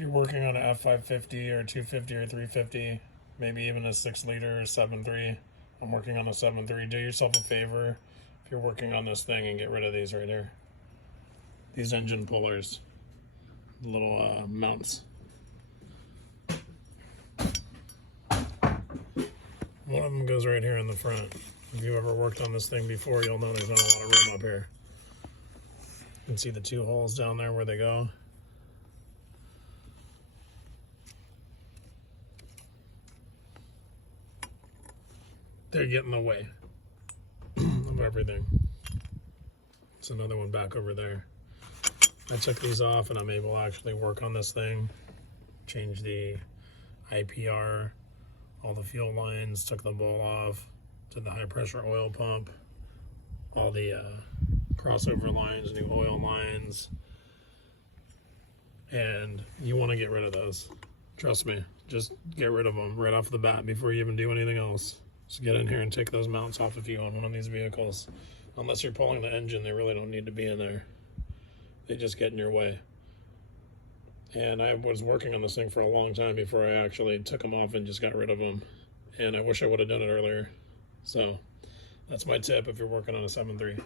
you're working on a F550 or 250 or 350, maybe even a 6-liter or 7.3, I'm working on a 7.3. Do yourself a favor if you're working on this thing and get rid of these right here. These engine pullers, the little mounts. One of them goes right here in the front. If you've ever worked on this thing before, you'll know there's not a lot of room up here. You can see the 2 holes down there where they go. They're getting in the way of everything. It's another one back over there. I took these off and I'm able to actually work on this thing. Change the IPR, all the fuel lines, took the bowl off, did the high pressure oil pump, all the crossover lines, new oil lines. And you want to get rid of those. Trust me, just get rid of them right off the bat before you even do anything else. So get in here and take those mounts off if you own one of these vehicles. Unless you're pulling the engine, they really don't need to be in there. They just get in your way. And I was working on this thing for a long time before I actually took them off and just got rid of them. And I wish I would have done it earlier. So that's my tip if you're working on a 7.3.